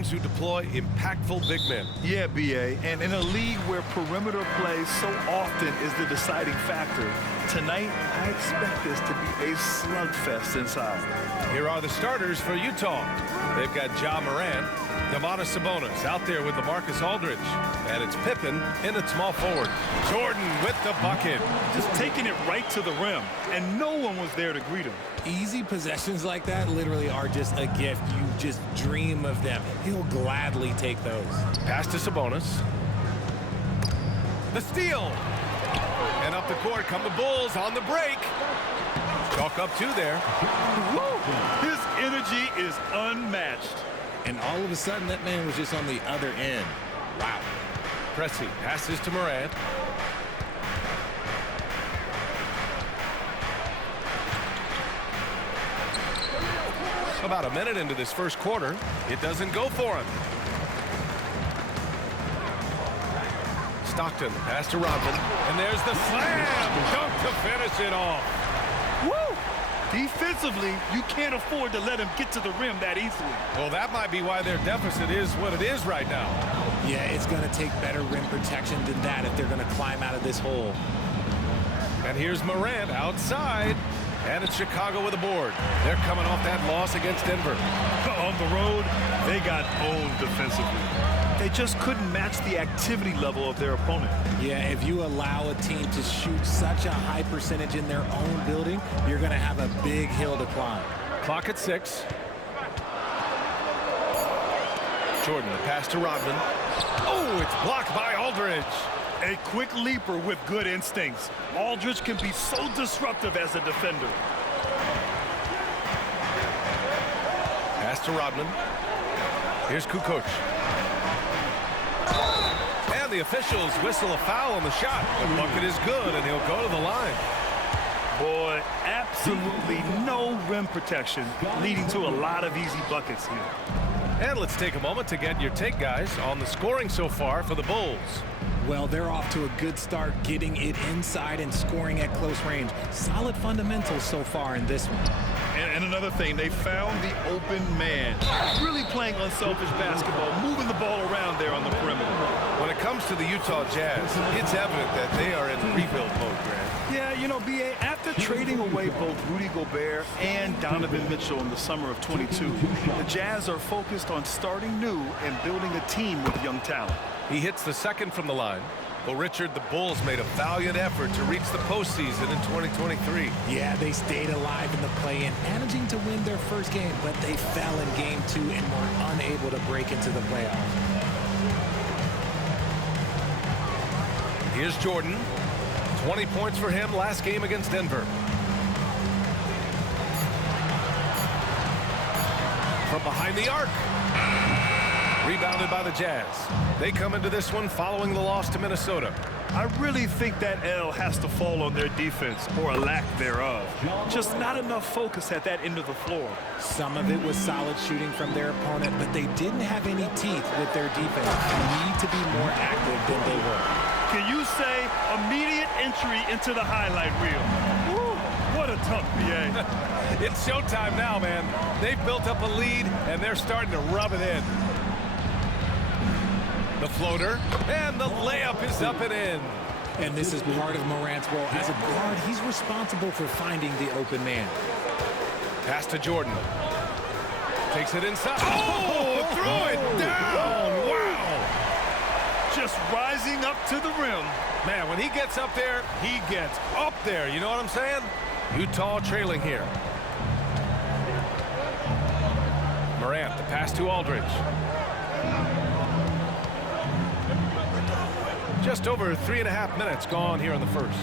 teams who deploy impactful big men. Yeah, B.A., and in a league where perimeter play so often is the deciding factor, tonight I expect this to be a slugfest inside. Here are the starters for Utah. They've got Morant, Sabonis out there with LaMarcus Aldridge, and it's Pippen in at small forward. Jordan with the bucket. Just taking it right to the rim, and no one was there to greet him. Easy possessions like that literally are just a gift. You just dream of them. He'll gladly take those. Pass to Sabonis. The steal. And up the court come the Bulls on the break. Chalk up two there. Woo! His energy is unmatched. And all of a sudden, that man was just on the other end. Wow. Pressey passes to Morant. About a minute into this first quarter, it doesn't go for him. Stockton pass to Rodman, and there's the slam dunk to finish it off. Woo! Defensively, you can't afford to let him get to the rim that easily. Well, that might be why their deficit is what it is right now. Yeah, it's going to take better rim protection than that if they're going to climb out of this hole. And here's Morant outside. And it's Chicago with a board. They're coming off that loss against Denver. On the road, they got owned defensively. They just couldn't match the activity level of their opponent. Yeah, if you allow a team to shoot such a high percentage in their own building, you're going to have a big hill to climb. Clock at 6. Jordan, the pass to Rodman. Oh, it's blocked by Aldridge. A quick leaper with good instincts. Aldridge can be so disruptive as a defender. Pass to Rodman. Here's Kukoc. And the officials whistle a foul on the shot. The bucket is good, and he'll go to the line. Boy, absolutely no rim protection, leading to a lot of easy buckets here. And let's take a moment to get your take, guys, on the scoring so far for the Bulls. Well, they're off to a good start getting it inside and scoring at close range. Solid fundamentals so far in this one. And another thing, they found the open man. Really playing unselfish basketball, moving the ball around there on the perimeter. When it comes to the Utah Jazz, it's evident that they are in rebuild mode, Grant. Yeah, you know, B.A., after trading away both Rudy Gobert and Donovan Mitchell in the summer of 22, the Jazz are focused on starting new and building a team with young talent. He hits the second from the line. Well, Richard, the Bulls made a valiant effort to reach the postseason in 2023. Yeah, they stayed alive in the play-in, managing to win their first game, but they fell in game 2 and were unable to break into the playoffs. Here's Jordan. 20 points for him last game against Denver. From behind the arc. Rebounded by the Jazz. They come into this one following the loss to Minnesota. I really think that L has to fall on their defense, or a lack thereof. Just not enough focus at that end of the floor. Some of it was solid shooting from their opponent, but they didn't have any teeth with their defense. They need to be more active than they were. Can you say immediate entry into the highlight reel? Woo, what a tough BA. It's showtime now, man. They've built up a lead, and they're starting to rub it in. The floater, and the layup is up and in. And this is part of Morant's role. As a guard, he's responsible for finding the open man. Pass to Jordan. Takes it inside. Oh, threw it down. Wow. Just rising up to the rim. Man, when he gets up there, he gets up there. You know what I'm saying? Utah trailing here. Morant, the pass to Aldridge. Just over 3.5 minutes gone here in the first.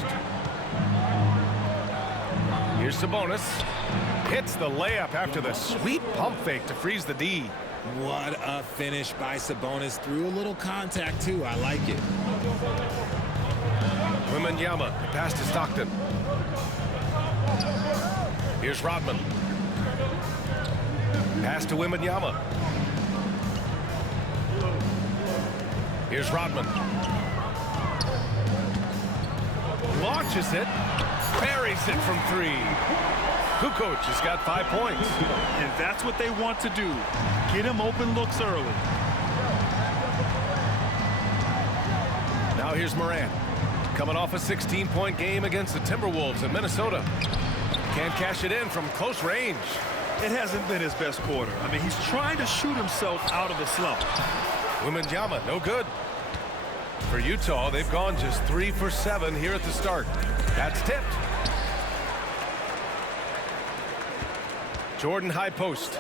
Here's Sabonis. Hits the layup after the sweet pump fake to freeze the D. What a finish by Sabonis. Through a little contact, too. I like it. Wembanyama, pass to Stockton. Here's Rodman. Pass to Wembanyama. Here's Rodman. Launches it. Buries it from 3. Kukoc has got 5 points. And that's what they want to do. Get him open looks early. Now here's Morant. Coming off a 16-point game against the Timberwolves in Minnesota. Can't cash it in from close range. It hasn't been his best quarter. I mean, he's trying to shoot himself out of the slump. Wembanyama, no good. For Utah, they've gone just 3 for 7 here at the start. That's tipped. Jordan high post.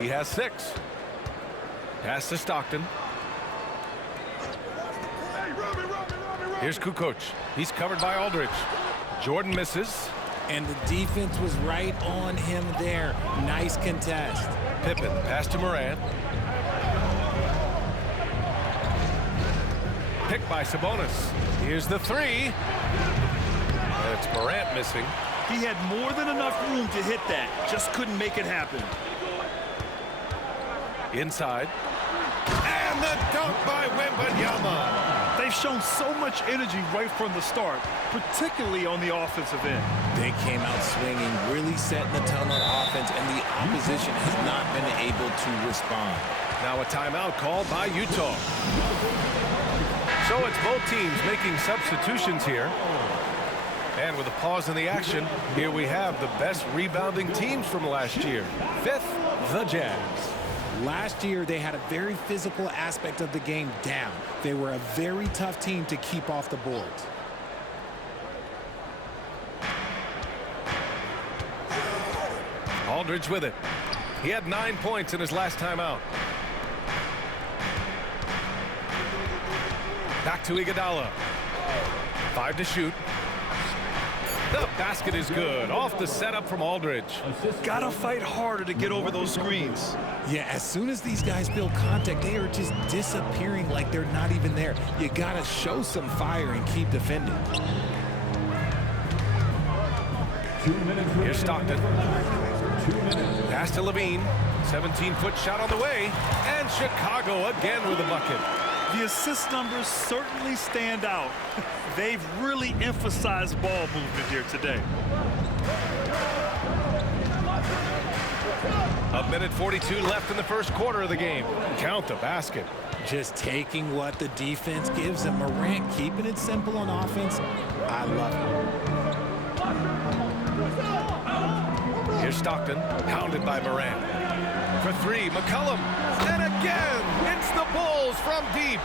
He has 6. Pass to Stockton. Here's Kukoc. He's covered by Aldridge. Jordan misses. And the defense was right on him there. Nice contest. Pippen, pass to Morant. Picked by Sabonis. Here's the 3. And it's Morant missing. He had more than enough room to hit that. Just couldn't make it happen. Inside. And the dunk by Wembanyama. They've shown so much energy right from the start, particularly on the offensive end. They came out swinging, really setting the tone on offense, and the opposition has not been able to respond. Now a timeout called by Utah. So it's both teams making substitutions here. And with a pause in the action, here we have the best rebounding teams from last year. 5th, the Jazz. Last year, they had a very physical aspect of the game down. They were a very tough team to keep off the boards. Aldridge with it. He had 9 points in his last time out. Back to Iguodala. 5 to shoot. The basket is good. Off the setup from Aldridge. Gotta fight harder to get over those screens. Yeah, as soon as these guys build contact, they are just disappearing like they're not even there. You gotta show some fire and keep defending. Here's Stockton. Pass to Levine. 17-foot shot on the way. And Chicago again with a bucket. The assist numbers certainly stand out. They've really emphasized ball movement here today. A minute 42 left in the first quarter of the game. Count the basket. Just taking what the defense gives them. Morant keeping it simple on offense. I love it. Here's Stockton, pounded by Morant. For 3, McCollum. And again, it's the Bulls from deep.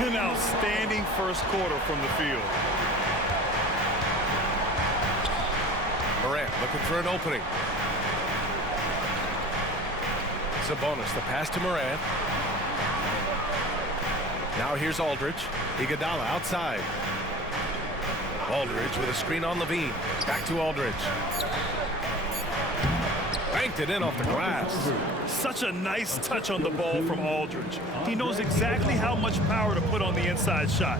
An outstanding first quarter from the field. Morant looking for an opening. Sabonis, the pass to Morant. Now here's Aldridge. Iguodala outside. Aldridge with a screen on Levine. Back to Aldridge. Banked it in off the glass. Such a nice touch on the ball from Aldridge. He knows exactly how much power to put on the inside shot.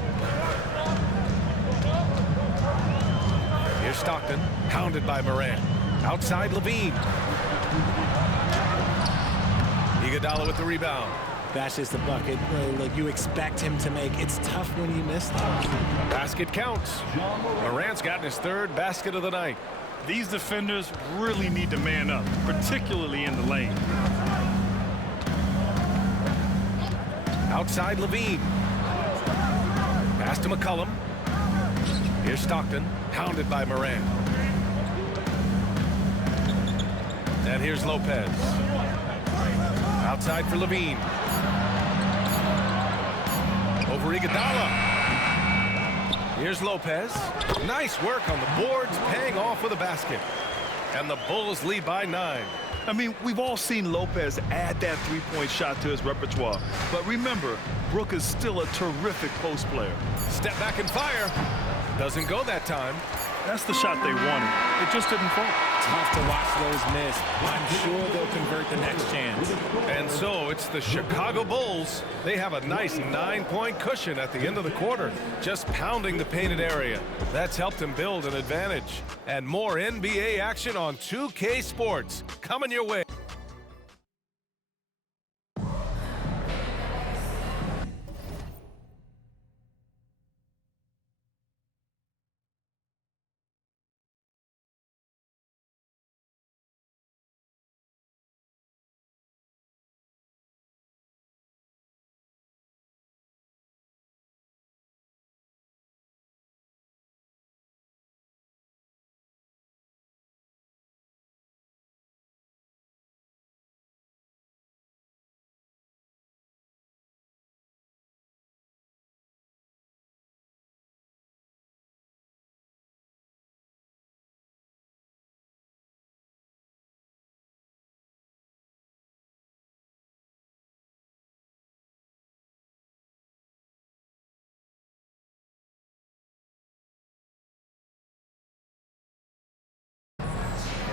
Here's Stockton, pounded by Morant. Outside Levine. Iguodala with the rebound. That's just a bucket. Look, you expect him to make. It's tough when you miss them. Basket counts. Morant's gotten his 3rd basket of the night. These defenders really need to man up, particularly in the lane. Outside Levine. Pass to McCollum. Here's Stockton, pounded by Morant. And here's Lopez. Outside for Levine. Over Iguodala. Here's Lopez. Nice work on the boards, paying off with a basket. And the Bulls lead by 9. I mean, we've all seen Lopez add that three-point shot to his repertoire. But remember, Brook is still a terrific post player. Step back and fire. Doesn't go that time. That's the shot they wanted. It just didn't fall. Tough to watch those miss. I'm sure they'll convert the next chance. And so it's the Chicago Bulls. They have a nice 9-point cushion at the end of the quarter, just pounding the painted area. That's helped them build an advantage. And more NBA action on 2K Sports coming your way.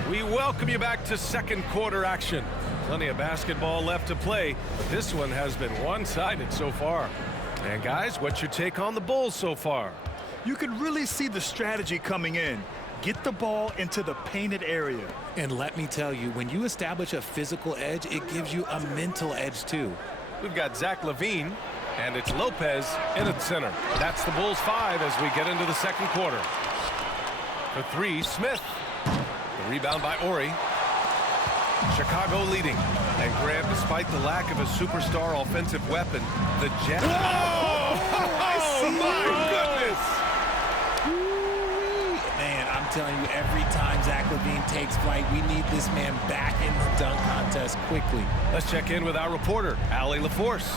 We welcome you back to second quarter action. Plenty of basketball left to play, but this one has been one-sided so far. And guys, what's your take on the Bulls so far? You can really see the strategy coming in. Get the ball into the painted area. And let me tell you, when you establish a physical edge, it gives you a mental edge too. We've got Zach LaVine, and it's Lopez in at center. That's the Bulls 5 as we get into the second quarter. For three, Smith. The rebound by Ori. Chicago leading. And Grant, despite the lack of a superstar offensive weapon, the Jazz... Oh, my goodness! Man, I'm telling you, every time Zach LaVine takes flight, we need this man back in the dunk contest quickly. Let's check in with our reporter, Allie LaForce.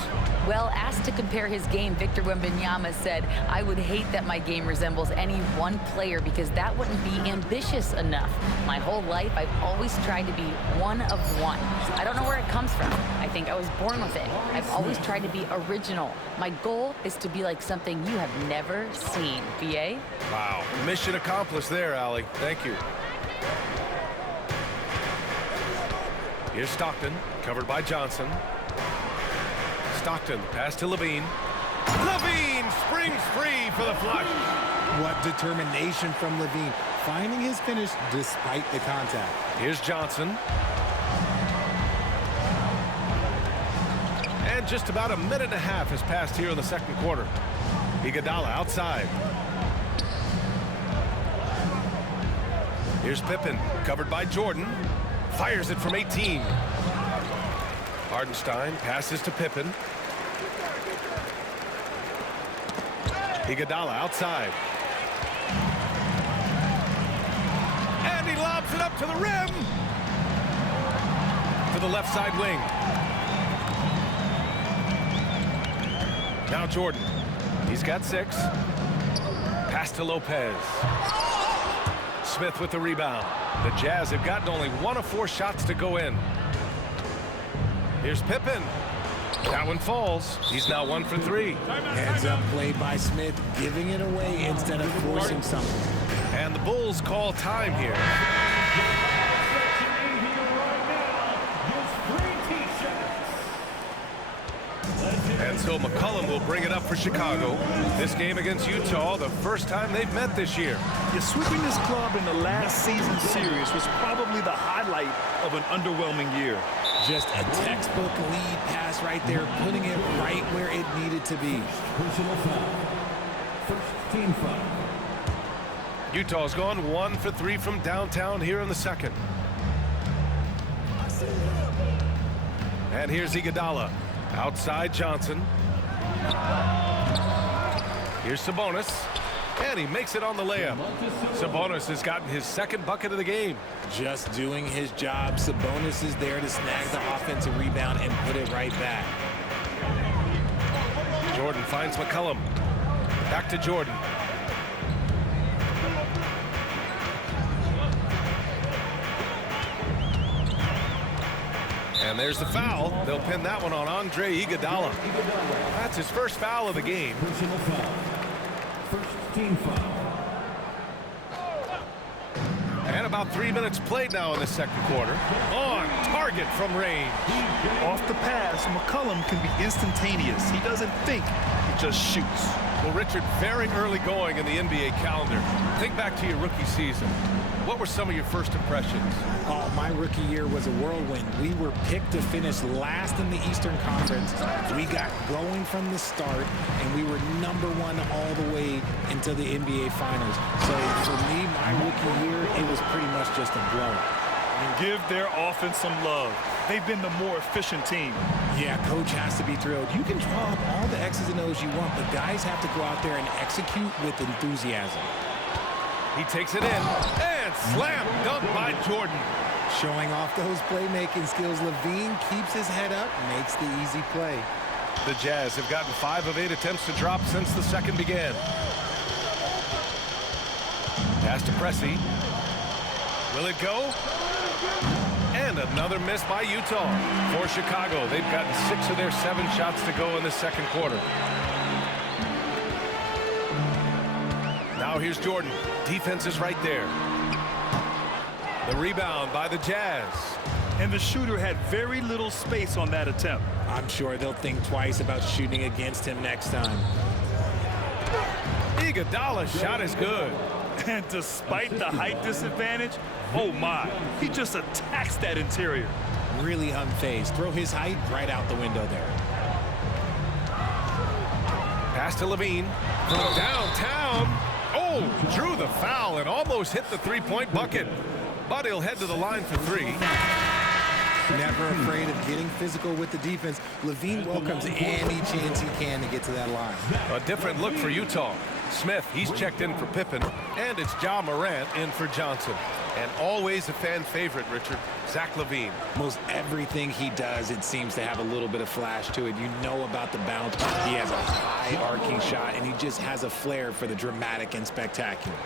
Well, asked to compare his game, Victor Wembanyama said, "I would hate that my game resembles any one player because that wouldn't be ambitious enough. My whole life, I've always tried to be one of one. I don't know where it comes from. I think I was born with it. I've always tried to be original. My goal is to be like something you have never seen." BA? Wow. Mission accomplished there, Allie. Thank you. Here's Stockton, covered by Johnson. Stockton, pass to LaVine. LaVine springs free for the flush. What determination from LaVine, finding his finish despite the contact. Here's Johnson. And just about a minute and a half has passed here in the second quarter. Iguodala outside. Here's Pippen, covered by Jordan. Fires it from 18. Hardenstein passes to Pippen. Iguodala outside. And he lobs it up to the rim. To the left side wing. Now Jordan. He's got 6. Pass to Lopez. Smith with the rebound. The Jazz have gotten only 1 of 4 shots to go in. Here's Pippen. That one falls. He's now 1 for 3. Heads up play by Smith, giving it away instead of forcing something. And the Bulls call time here. And so McCollum will bring it up for Chicago. This game against Utah, the first time they've met this year. Yeah, sweeping this club in the last season series was probably the highlight of an underwhelming year. Just a textbook lead pass right there, putting it right where it needed to be. Personal foul. First team foul. Utah's gone 1 for 3 from downtown here in the second. And here's Iguodala. Outside Johnson. Here's Sabonis. And he makes it on the layup. Sabonis has gotten his second bucket of the game. Just doing his job. Sabonis is there to snag the offensive rebound and put it right back. Jordan finds McCollum. Back to Jordan. And there's the foul. They'll pin that one on Andre Iguodala. That's his first foul of the game. Personal foul. First team foul. And about 3 minutes played now in the second quarter. On target from range. Off the pass, McCollum can be instantaneous. He doesn't think, he just shoots. Well, Richard, very early going in the NBA calendar. Think back to your rookie season. What were some of your first impressions? Oh, my rookie year was a whirlwind. We were picked to finish last in the Eastern Conference. We got going from the start, and we were #1 all the way into the NBA Finals. So for me, my rookie year, it was pretty much just a blowout. And give their offense some love. They've been the more efficient team. Yeah, coach has to be thrilled. You can draw up all the X's and O's you want, but guys have to go out there and execute with enthusiasm. He takes it in, and slam dunk by Jordan. Showing off those playmaking skills, LaVine keeps his head up, makes the easy play. The Jazz have gotten 5 of 8 attempts to drop since the second began. Pass to Pressey. Will it go? And another miss by Utah. For Chicago, they've gotten 6 of their 7 shots to go in the second quarter. Now here's Jordan. Defense is right there. The rebound by the Jazz. And the shooter had very little space on that attempt. I'm sure they'll think twice about shooting against him next time. Iguodala's shot is good. And despite the height disadvantage, oh my, he just attacks that interior. Really unfazed. Throw his height right out the window there. Pass to Levine from downtown. Oh, drew the foul and almost hit the three-point bucket. But he'll head to the line for three. Never afraid of getting physical with the defense. Levine welcomes any chance he can to get to that line. A different look for Utah. Smith, he's checked in for Pippen, and it's Ja Morant in for Johnson. And always a fan favorite, Richard, Zach LaVine. Most everything he does, it seems to have a little bit of flash to it. You know about the bounce. He has a high arcing shot, and he just has a flair for the dramatic and spectacular.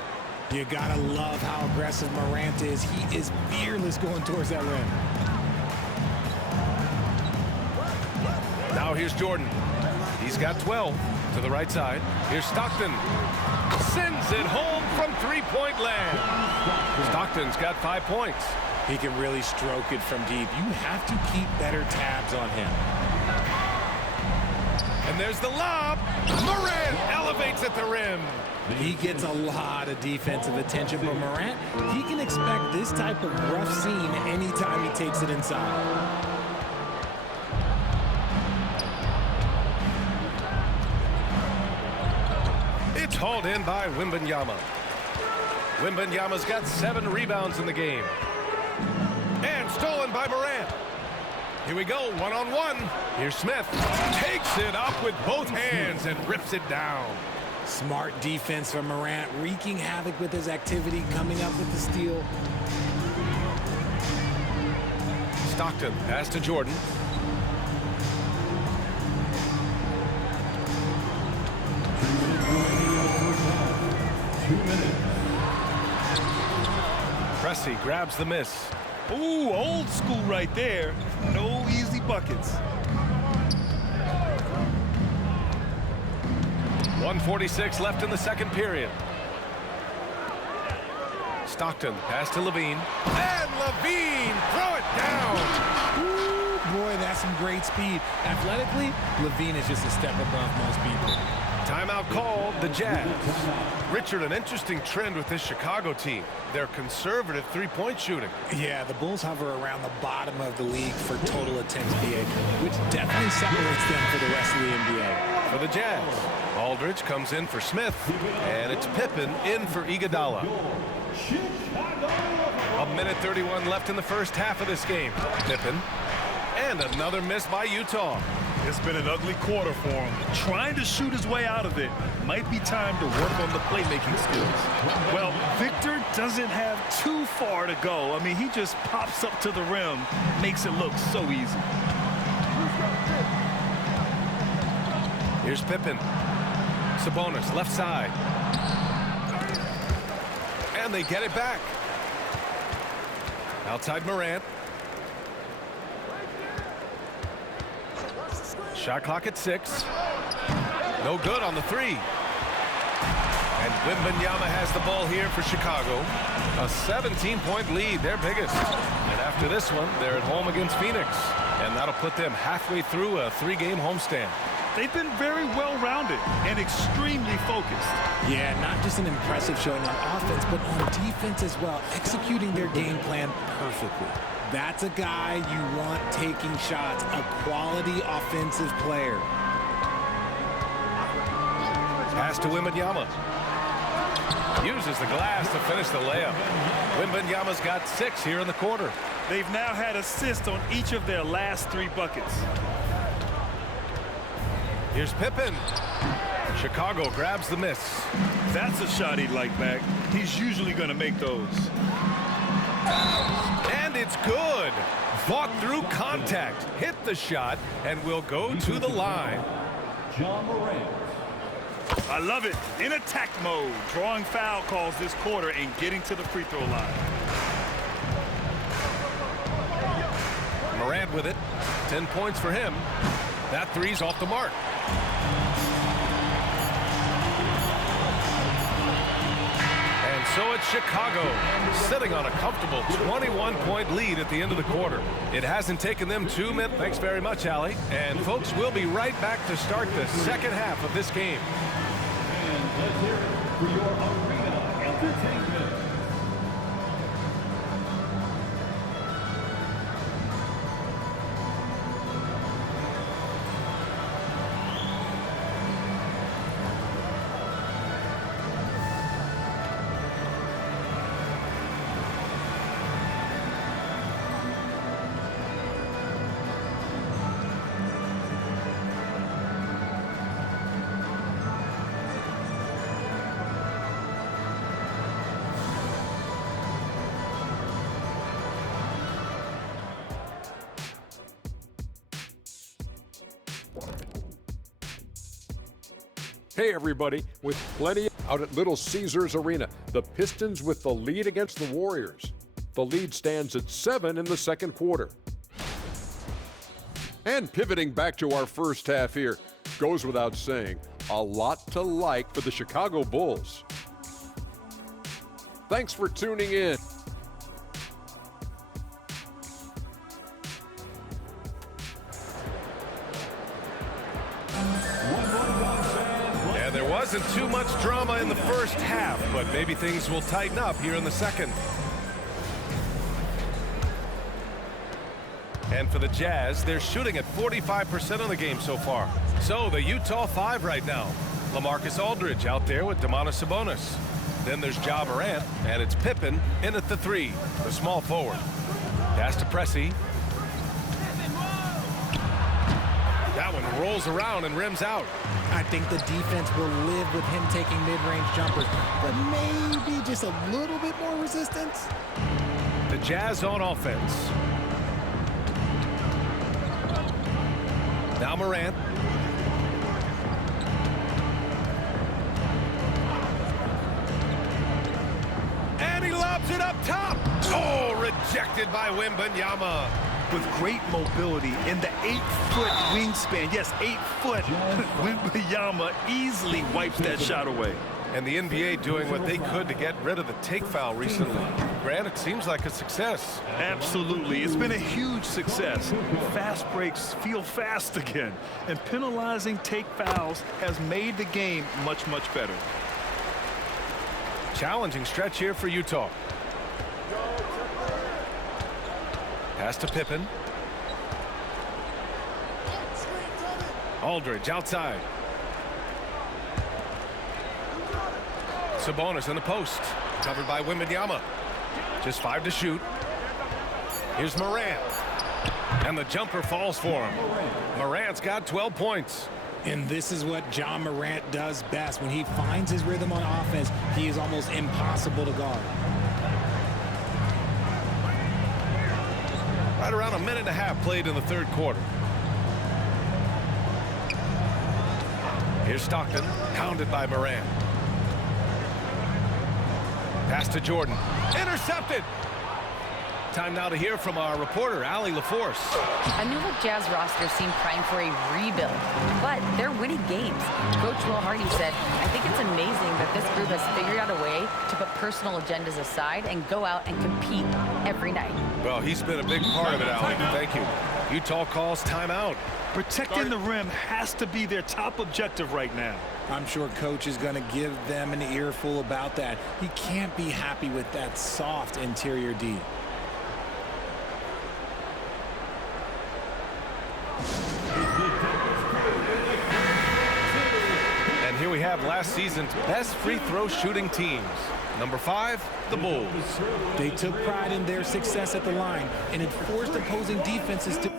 You gotta love how aggressive Morant is. He is fearless going towards that rim. Now here's Jordan. He's got 12 to the right side. Here's Stockton. Sends it home from three-point land. Stockton's got 5 points. He can really stroke it from deep. You have to keep better tabs on him. And there's the lob. Morant elevates at the rim. He gets a lot of defensive attention, but Morant, he can expect this type of rough scene anytime he takes it inside. It's hauled in by Wembanyama. Wembanyama's got 7 rebounds in the game. And stolen by Morant. Here we go, one-on-one. Here's Smith. Takes it up with both hands and rips it down. Smart defense from Morant, wreaking havoc with his activity, coming up with the steal. Stockton, pass to Jordan. Pressey grabs the miss. Ooh, old school right there. No easy buckets. 1:46 left in the second period. Stockton, pass to Levine. And Levine, throw it down. Ooh, boy, that's some great speed. Athletically, Levine is just a step above most people. Timeout called, the Jazz. Richard, an interesting trend with this Chicago team. They're conservative three-point shooting. Yeah, the Bulls hover around the bottom of the league for total attempts PA, which definitely separates them for the rest of the NBA. For the Jazz, Aldridge comes in for Smith, and it's Pippen in for Iguodala. 1:31 left in the first half of this game. Pippen, and another miss by Utah. It's been an ugly quarter for him. Trying to shoot his way out of it. Might be time to work on the playmaking skills. Well, Victor doesn't have too far to go. I mean, he just pops up to the rim, makes it look so easy. Here's Pippen. Sabonis, left side. And they get it back. Outside Morant. Shot clock at 6. No good on the 3. And Wembanyama has the ball here for Chicago. A 17-point lead, their biggest. And after this one, they're at home against Phoenix. And that'll put them halfway through a 3-game homestand. They've been very well-rounded and extremely focused. Yeah, not just an impressive showing on offense, but on defense as well, executing their game plan perfectly. That's a guy you want taking shots, a quality offensive player. Pass to Wembanyama. Uses the glass to finish the layup. Wembanyama's got 6 here in the quarter. They've now had assists on each of their last 3 buckets. Here's Pippen. Chicago grabs the miss. That's a shot he'd like back. He's usually going to make those. And it's good. Fought through contact. Hit the shot and will go to the line. John Morant. I love it. In attack mode. Drawing foul calls this quarter and getting to the free throw line. Morant with it. 10 points for him. That three's off the mark. And So it's Chicago sitting on a comfortable 21-point lead at the end of the quarter. It hasn't taken them 2 minutes. Thanks very much, Allie. And folks, we'll be right back to start the second half of this game. And let's hear it for your arena entertainment. Hey everybody, with plenty out at Little Caesars Arena, the Pistons with the lead against the Warriors. The lead stands at 7 in the second quarter. And pivoting back to our first half here, goes without saying, a lot to like for the Chicago Bulls. Thanks for tuning in. There wasn't too much drama in the first half, but maybe things will tighten up here in the second. And for the Jazz, they're shooting at 45% of the game so far. So the Utah 5 right now. LaMarcus Aldridge out there with Domantas Sabonis. Then there's Ja Morant, and it's Pippen in at the 3, the small forward. Pass to Pressey. That one rolls around and rims out. I think the defense will live with him taking mid-range jumpers, but maybe just a little bit more resistance. The Jazz on offense. Now Morant. And he lobs it up top. Oh, rejected by Wembanyama. With great mobility in the 8-foot wingspan. Yes, 8 foot. Wembanyama easily wipes that shot away. And the NBA doing what they could to get rid of the take foul recently. Grant, it seems like a success. Absolutely. It's been a huge success. Fast breaks feel fast again. And penalizing take fouls has made the game much, much better. Challenging stretch here for Utah. Pass to Pippen. Aldridge outside. Sabonis in the post. Covered by Wembanyama. Just 5 to shoot. Here's Morant. And the jumper falls for him. Morant's got 12 points. And this is what Ja Morant does best. When he finds his rhythm on offense, he is almost impossible to guard. Right around a minute and a half played in the third quarter. Here's Stockton, pounded by Morant. Pass to Jordan. Intercepted! Time now to hear from our reporter, Allie LaForce. I knew the Jazz roster seemed primed for a rebuild, but they're winning games. Coach Will Hardy said, I think it's amazing that this group has figured out a way to put personal agendas aside and go out and compete every night. Well, he's been a big part of it, Allie. Thank you. Utah calls timeout. Protecting the rim has to be their top objective right now. I'm sure Coach is going to give them an earful about that. He can't be happy with that soft interior D. And here we have last season's best free throw shooting teams. Number 5, the Bulls. They took pride in their success at the line and it forced opposing defenses to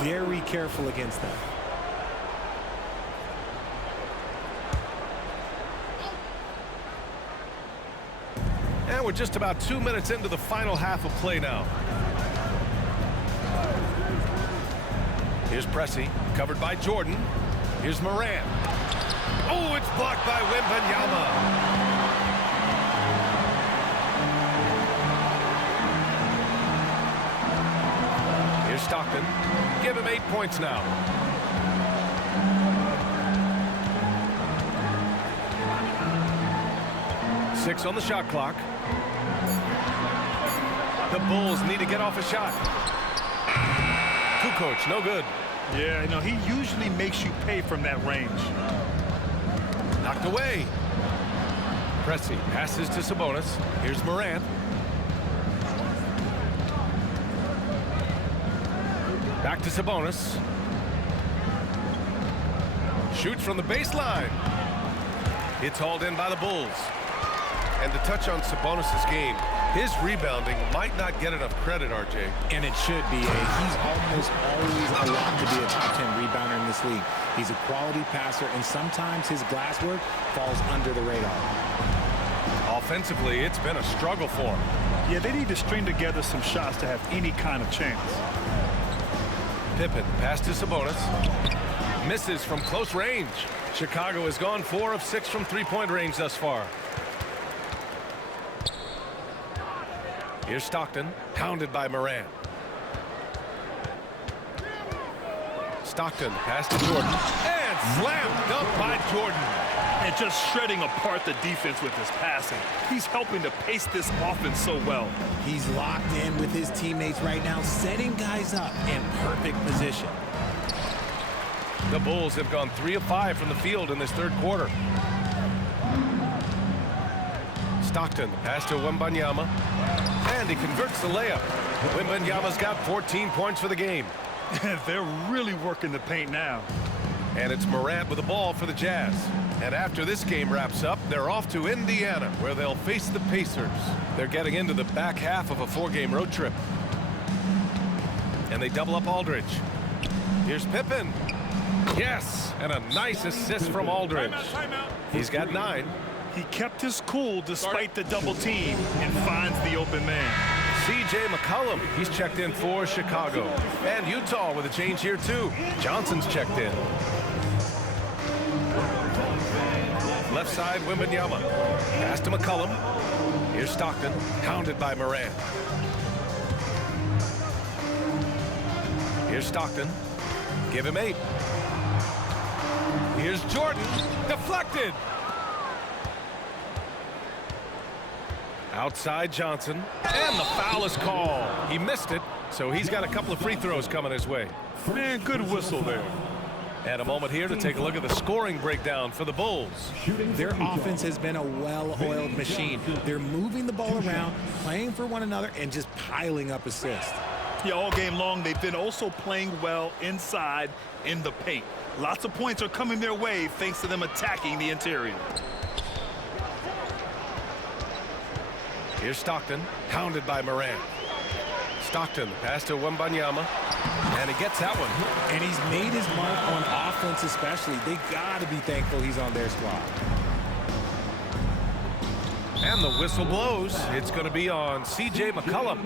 very careful against that. And we're just about 2 minutes into the final half of play now. Here's Pressey, covered by Jordan. Here's Morant. Oh, it's blocked by Wembanyama. Here's Stockton. Give him 8 points now. Six on the shot clock. The Bulls need to get off a shot. Kukoc, no good. Yeah, you know, he usually makes you pay from that range. Knocked away. Pressey passes to Sabonis. Here's Morant. Back to Sabonis. Shoots from the baseline. It's hauled in by the Bulls. And to touch on Sabonis' game, his rebounding might not get enough credit, RJ. And it should be. He's almost always a lock to be a top 10 rebounder in this league. He's a quality passer, and sometimes his glass work falls under the radar. Offensively, it's been a struggle for him. Yeah, they need to string together some shots to have any kind of chance. Pippen, pass to Sabonis. Misses from close range. Chicago has gone 4 of 6 from three-point range thus far. Here's Stockton, pounded by Morant. Stockton, pass to Jordan. And slammed dunk by Jordan. And just shredding apart the defense with his passing. He's helping to pace this offense so well. He's locked in with his teammates right now, setting guys up in perfect position. The Bulls have gone 3 of 5 from the field in this third quarter. Stockton, pass to Wembanyama. And he converts the layup. Wembanyama's got 14 points for the game. They're really working the paint now. And it's Morant with the ball for the Jazz. And after this game wraps up, they're off to Indiana, where they'll face the Pacers. They're getting into the back half of a 4-game road trip. And they double up Aldridge. Here's Pippen. Yes, and a nice assist from Aldridge. He's got 9. He kept his cool despite the double team and finds the open man. C.J. McCollum, he's checked in for Chicago. And Utah with a change here too. Johnson's checked in. Left side, Wembanyama. Pass to McCollum. Here's Stockton, hounded by Morant. Here's Stockton. Give him 8. Here's Jordan. Deflected. Outside Johnson. And the foul is called. He missed it, so he's got a couple of free throws coming his way. Man, good whistle there. And a moment here to take a look at the scoring breakdown for the Bulls. Their offense has been a well-oiled machine. They're moving the ball around, playing for one another, and just piling up assists. Yeah, all game long, they've been also playing well inside in the paint. Lots of points are coming their way thanks to them attacking the interior. Here's Stockton, hounded by Morant. Stockton, pass to Wembanyama, and he gets that one. And he's made his mark on offense especially. They got to be thankful he's on their squad. And the whistle blows. It's going to be on C.J. McCollum.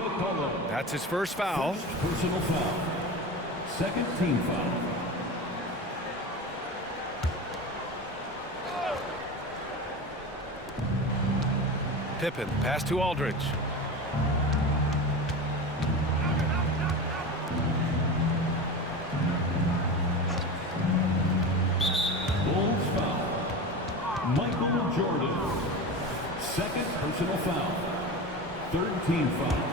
That's his first foul. Personal foul. Second team foul. Pippen, pass to Aldridge. Bulls foul. Michael Jordan. Second personal foul. Third team foul.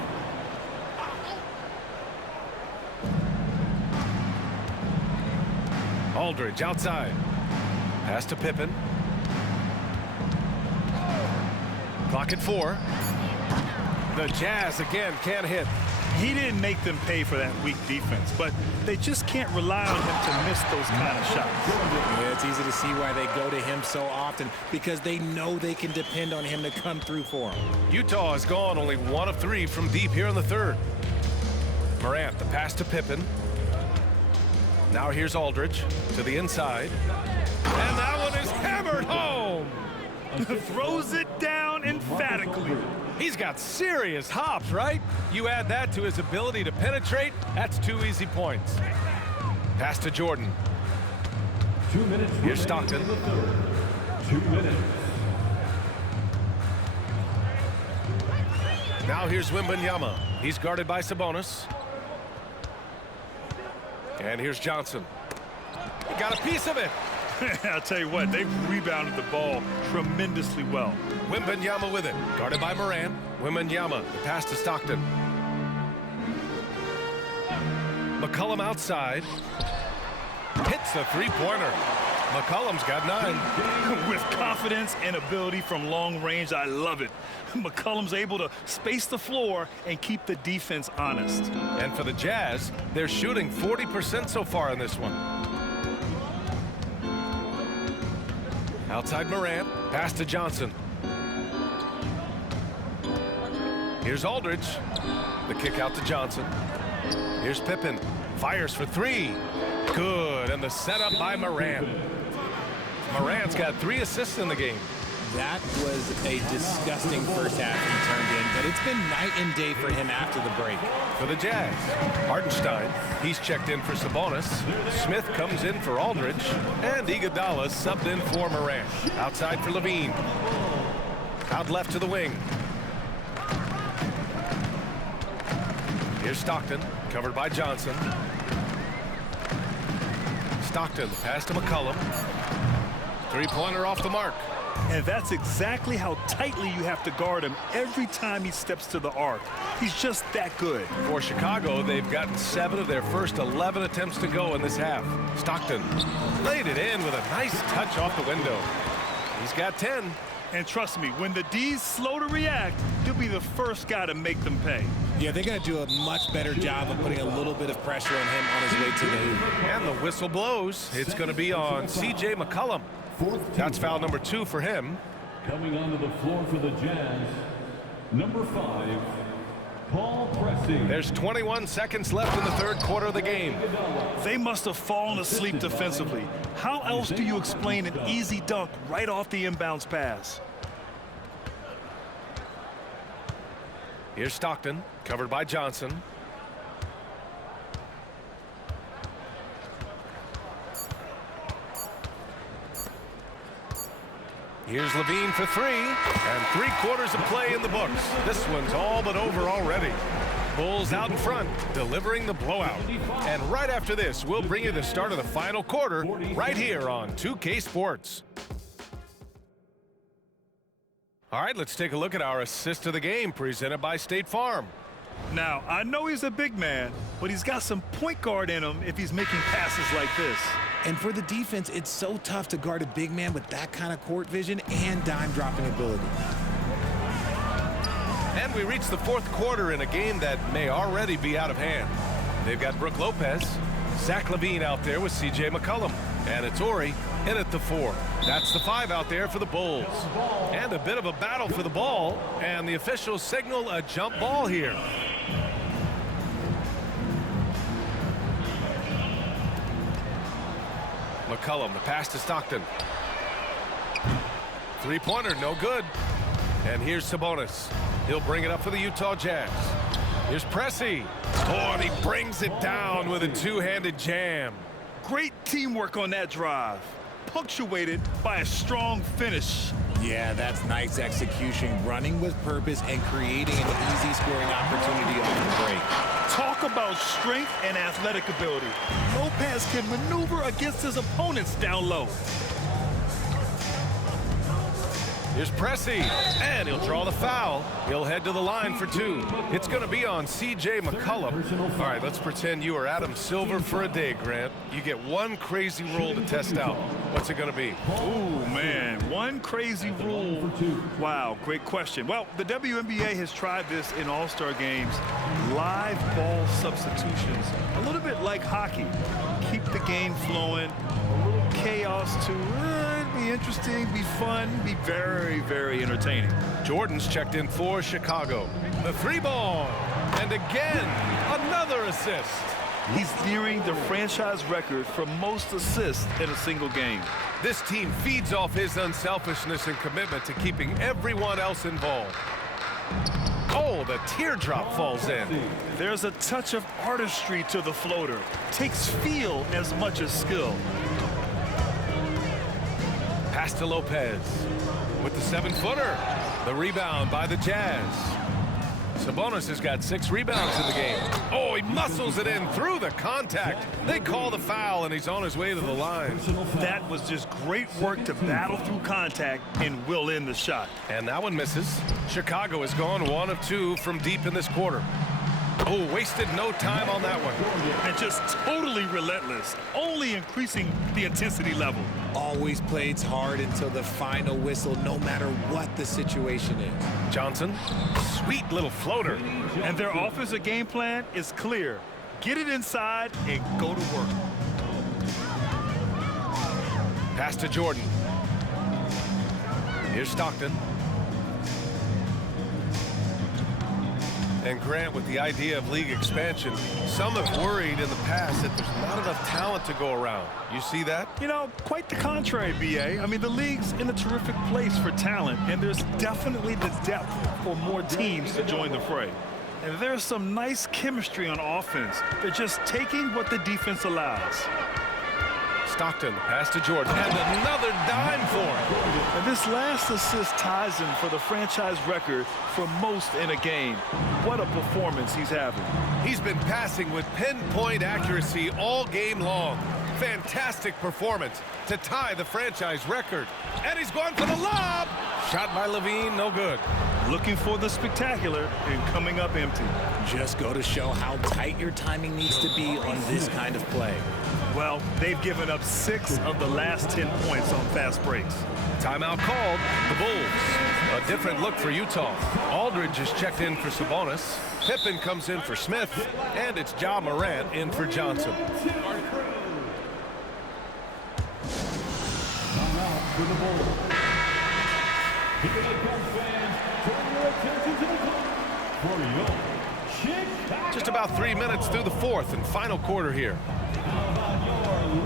Aldridge outside. Pass to Pippen. Clock at 4. The Jazz again can't hit. He didn't make them pay for that weak defense, but they just can't rely on him to miss those kind of shots. Yeah, it's easy to see why they go to him so often, because they know they can depend on him to come through for them. Utah has gone only 1 of 3 from deep here in the third. Morant, the pass to Pippen. Now here's Aldridge to the inside. And that one is hammered home. Throws it down emphatically. He's got serious hops, right? You add that to his ability to penetrate, that's 2 easy points. Pass to Jordan. 2 minutes. Here's Stockton. 2 minutes. Now here's Wembanyama. He's guarded by Sabonis. And here's Johnson. He got a piece of it. I'll tell you what, they've rebounded the ball tremendously well. Wembanyama with it. Guarded by Morant. Wembanyama. The pass to Stockton. McCollum outside. Hits a three-pointer. McCollum's got 9. With confidence and ability from long range, I love it. McCollum's able to space the floor and keep the defense honest. And for the Jazz, they're shooting 40% so far in this one. Outside Morant, pass to Johnson. Here's Aldridge. The kick out to Johnson. Here's Pippen. Fires for 3. Good, and the setup by Morant. Morant's got 3 assists in the game. That was a disgusting first half he turned in, but it's been night and day for him after the break. For the Jazz, Hartenstein, he's checked in for Sabonis. Smith comes in for Aldridge, and Iguodala subbed in for Morant. Outside for Levine. Out left to the wing. Here's Stockton, covered by Johnson. Stockton, pass to McCollum. Three-pointer off the mark. And that's exactly how tightly you have to guard him every time he steps to the arc. He's just that good. For Chicago, they've gotten 7 of their first 11 attempts to go in this half. Stockton laid it in with a nice touch off the window. He's got 10. And trust me, when the D's slow to react, he'll be the first guy to make them pay. Yeah, they're going to do a much better job of putting a little bit of pressure on him on his way to the hoop. And the whistle blows. It's going to be on C.J. McCollum. That's foul number 2 for him. Coming onto the floor for the Jazz, number 5, Paul Pressing. There's 21 seconds left in the third quarter of the game. They must have fallen asleep defensively. How else do you explain an easy dunk right off the inbounds pass? Here's Stockton, covered by Johnson. Here's Levine for 3, and 3/4 of play in the books. This one's all but over already. Bulls out in front, delivering the blowout. And right after this, we'll bring you the start of the final quarter right here on 2K Sports. All right, let's take a look at our assist of the game presented by State Farm. Now, I know he's a big man, but he's got some point guard in him if he's making passes like this. And for the defense, it's so tough to guard a big man with that kind of court vision and dime dropping ability. And we reach the fourth quarter in a game that may already be out of hand. They've got Brook Lopez, Zach LaVine out there with C.J. McCollum, and it's Ori in at the 4. That's the 5 out there for the Bulls. And a bit of a battle for the ball, and the officials signal a jump ball here. McCollum, the pass to Stockton. Three-pointer, no good. And here's Sabonis. He'll bring it up for the Utah Jazz. Here's Pressey. Oh, and he brings it down with a two-handed jam. Great teamwork on that drive, punctuated by a strong finish. Yeah, that's nice execution, running with purpose and creating an easy scoring opportunity on the break. Talk about strength and athletic ability. Lopez can maneuver against his opponents down low. Here's Pressey, and he'll draw the foul. He'll head to the line for 2. It's going to be on C.J. McCollum. All right, let's pretend you are Adam Silver for a day, Grant. You get one crazy rule to test out. What's it going to be? Oh, man, one crazy rule. Wow, great question. Well, the WNBA has tried this in all-star games. Live ball substitutions, a little bit like hockey. Keep the game flowing, a little chaos to be interesting, be fun, be very, very entertaining. Jordan's checked in for Chicago. The 3-ball, and again, another assist. He's nearing the franchise record for most assists in a single game. This team feeds off his unselfishness and commitment to keeping everyone else involved. Oh, the teardrop falls in. There's a touch of artistry to the floater. Takes feel as much as skill. Pass to Lopez with the 7-footer. The rebound by the Jazz. Sabonis has got 6 rebounds in the game. Oh, he muscles it in through the contact. They call the foul, and he's on his way to the line. That was just great work to battle through contact and will in the shot. And that one misses. Chicago has gone 1 of 2 from deep in this quarter. Oh, wasted no time on that one. And just totally relentless, only increasing the intensity level. Always plays hard until the final whistle, no matter what the situation is. Johnson, sweet little floater. And their offensive game plan is clear. Get it inside and go to work. Pass to Jordan. Here's Stockton. And Grant, with the idea of league expansion, some have worried in the past that there's not enough talent to go around. You see that? You know, quite the contrary, B.A. I mean, the league's in a terrific place for talent, and there's definitely the depth for more teams to join the fray. And there's some nice chemistry on offense. They're just taking what the defense allows. Stockton, pass to Jordan, and another dime for him. And this last assist ties him for the franchise record for most in a game. What a performance he's having. He's been passing with pinpoint accuracy all game long. Fantastic performance to tie the franchise record. And he's going for the lob. Shot by Levine, no good. Looking for the spectacular and coming up empty. Just go to show how tight your timing needs to be on this kind of play. Well, they've given up 6 of the last 10 points on fast breaks. Timeout called. The Bulls. A different look for Utah. Aldridge is checked in for Sabonis. Pippen comes in for Smith. And it's Ja Morant in for Johnson. For the Bulls. Here they come, fans. Turn your attention to the clock for your Chicago. Just about 3 minutes through the 4th and final quarter here. How about your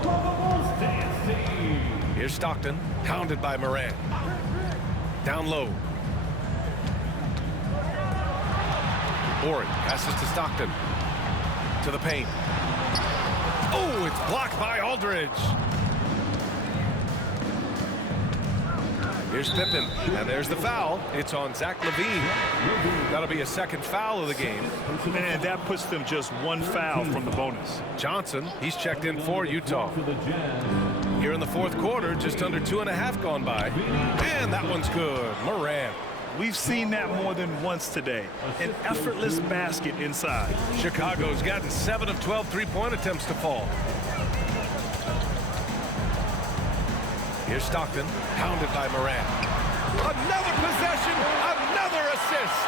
lovable dance team? Here's Stockton, hounded by Morant. Down low. Morant passes to Stockton. To the paint. Oh, it's blocked by Aldridge. Here's Pippen, and there's the foul. It's on Zach LaVine. That'll be a second foul of the game. And that puts them just 1 foul from the bonus. Johnson, he's checked in for Utah. Here in the 4th quarter, just under 2.5 gone by. And that one's good. Morant. We've seen that more than once today. An effortless basket inside. Chicago's gotten 7 of 12 three-point attempts to fall. Here's Stockton, hounded by Morant. Another possession, another assist.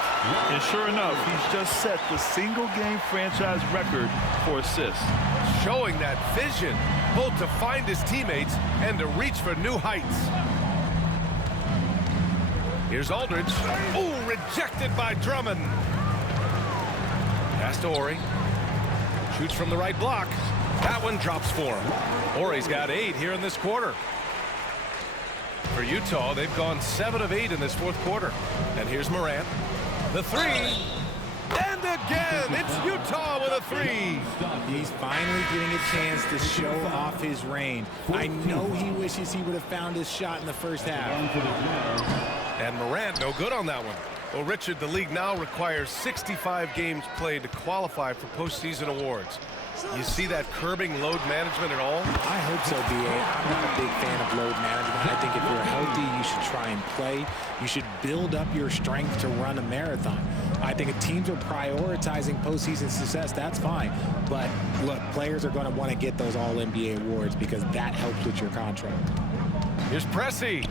And sure enough, he's just set the single-game franchise record for assists. Showing that vision, both to find his teammates and to reach for new heights. Here's Aldridge. Oh, rejected by Drummond. Pass to Ori. Shoots from the right block. That one drops for him. Ori's got 8 here in this quarter. For Utah, they've gone 7 of 8 in this 4th quarter. And here's Morant. The 3. And again, it's Utah with a 3. He's finally getting a chance to show off his range. I know he wishes he would have found his shot in the first half. And Morant, no good on that one. Well, Richard, the league now requires 65 games played to qualify for postseason awards. You see that curbing load management at all? I hope so, B.A. I'm not a big fan of load management. I think if you're healthy, you should try and play. You should build up your strength to run a marathon. I think if teams are prioritizing postseason success, that's fine. But, look, players are going to want to get those All-NBA awards because that helps with your contract. Here's Pressey.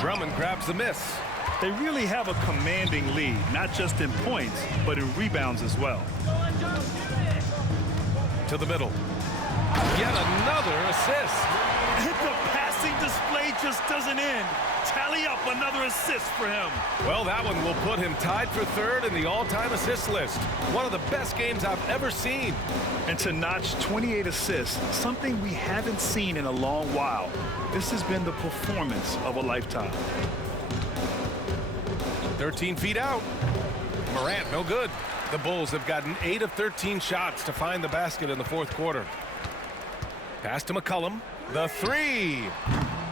Drummond grabs the miss. They really have a commanding lead, not just in points, but in rebounds as well. To the middle. Yet another assist. The passing display just doesn't end. Tally up another assist for him. Well, that one will put him tied for third in the all-time assist list. One of the best games I've ever seen. And to notch 28 assists, something we haven't seen in a long while. This has been the performance of a lifetime. 13 feet out. Morant, no good. The Bulls have gotten 8 of 13 shots to find the basket in the fourth quarter. Pass to McCollum. The three.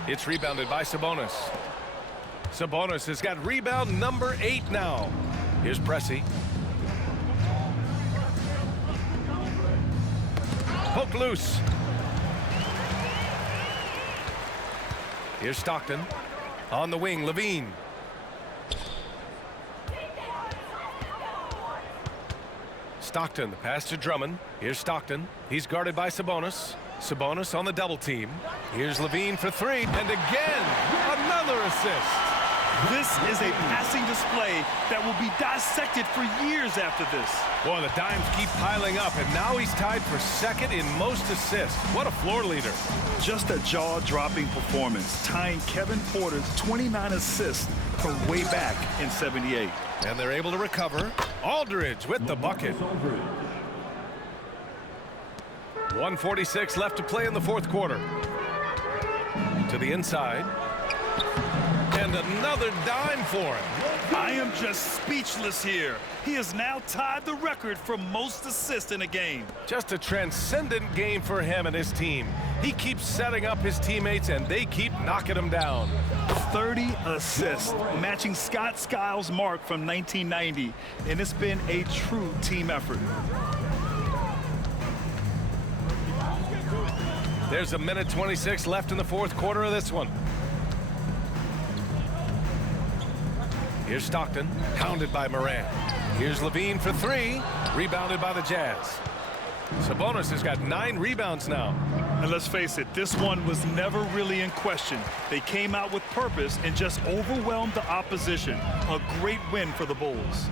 It's rebounded by Sabonis. Sabonis has got rebound number 8 now. Here's Pressey. Poked loose. Here's Stockton. On the wing, Levine. Stockton, the pass to Drummond. Here's Stockton. He's guarded by Sabonis. Sabonis on the double team. Here's Levine for 3. And again, another assist. This is a passing display that will be dissected for years after this. Boy, the dimes keep piling up, and now he's tied for second in most assists. What a floor leader. Just a jaw-dropping performance, tying Kevin Porter's 29 assists from way back in '78. And they're able to recover. Aldridge with the bucket. 1:46 left to play in the fourth quarter. To the inside. And another dime for him. I am just speechless here. He has now tied the record for most assists in a game. Just a transcendent game for him and his team. He keeps setting up his teammates, and they keep knocking him down. 30 assists, matching Scott Skiles' mark from 1990. And it's been a true team effort. There's a minute 26 left in the fourth quarter of this one. Here's Stockton, pounded by Morant. Here's Levine for 3, rebounded by the Jazz. Sabonis has got 9 rebounds now. And let's face it, this one was never really in question. They came out with purpose and just overwhelmed the opposition. A great win for the Bulls.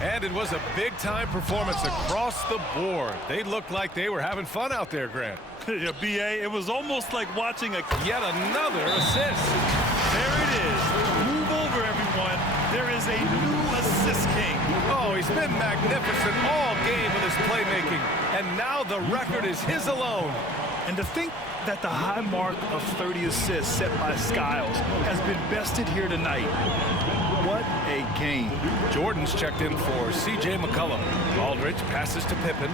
And it was a big-time performance across the board. They looked like they were having fun out there, Grant. Yeah, B.A., it was almost like watching yet another assist. There it is. Move over, everyone. There is a new assist king. Oh, he's been magnificent all game with his playmaking. And now the record is his alone. And to think that the high mark of 30 assists set by Skiles has been bested here tonight. What a game. Jordan's checked in for C.J. McCollum. Aldridge passes to Pippen.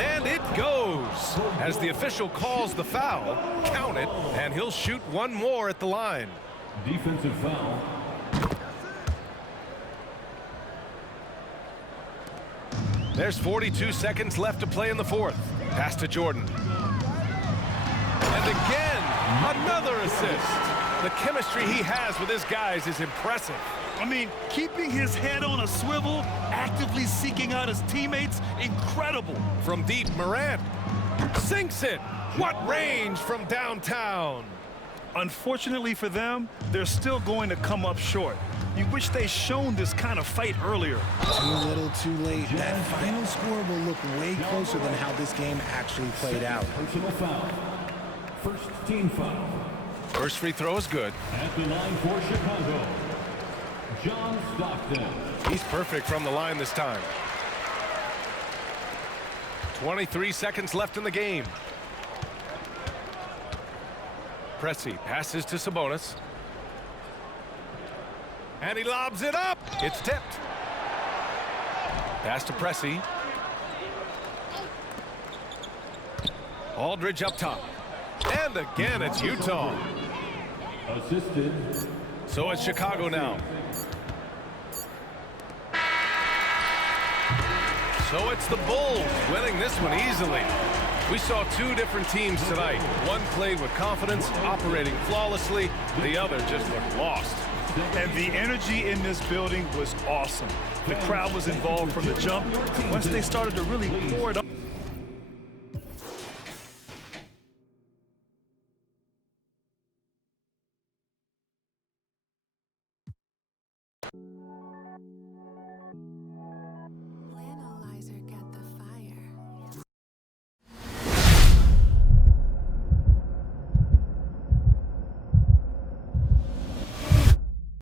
And it goes. As the official calls the foul, count it, and he'll shoot one more at the line. Defensive foul. There's 42 seconds left to play in the fourth. Pass to Jordan. And again, another assist. The chemistry he has with his guys is impressive. I mean, keeping his head on a swivel, actively seeking out his teammates, incredible. From deep, Morant sinks it. What range from downtown. Unfortunately for them, they're still going to come up short. You wish they shown this kind of fight earlier. Too little, too late. That final score will look way closer than how this game actually played out. Personal foul. First team foul. First free throw is good. At the line for Chicago, John Stockton. He's perfect from the line this time. 23 seconds left in the game. Pressey passes to Sabonis. And he lobs it up. It's tipped. Pass to Pressey. Aldridge up top. And again, it's Utah. Assisted. So it's Chicago now. So it's the Bulls winning this one easily. We saw two different teams tonight. One played with confidence, operating flawlessly. The other just looked lost. And the energy in this building was awesome. The crowd was involved from the jump. Once they started to really pour it up.